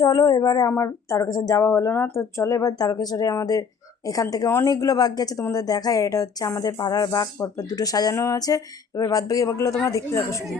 চলো এবারে আমার তারকেশ্বর যাওয়া হলো না, তো চলো এবার তারকেশ্বরে আমাদের এখান থেকে অনেকগুলো বাঘ গেছে, তোমাদের দেখায়। এটা হচ্ছে আমাদের পাড়ার বাঘ, পরপর দুটো সাজানো আছে। এবার বাদ বাকি বাঘগুলো তোমরা দেখতে থাকো শুধু।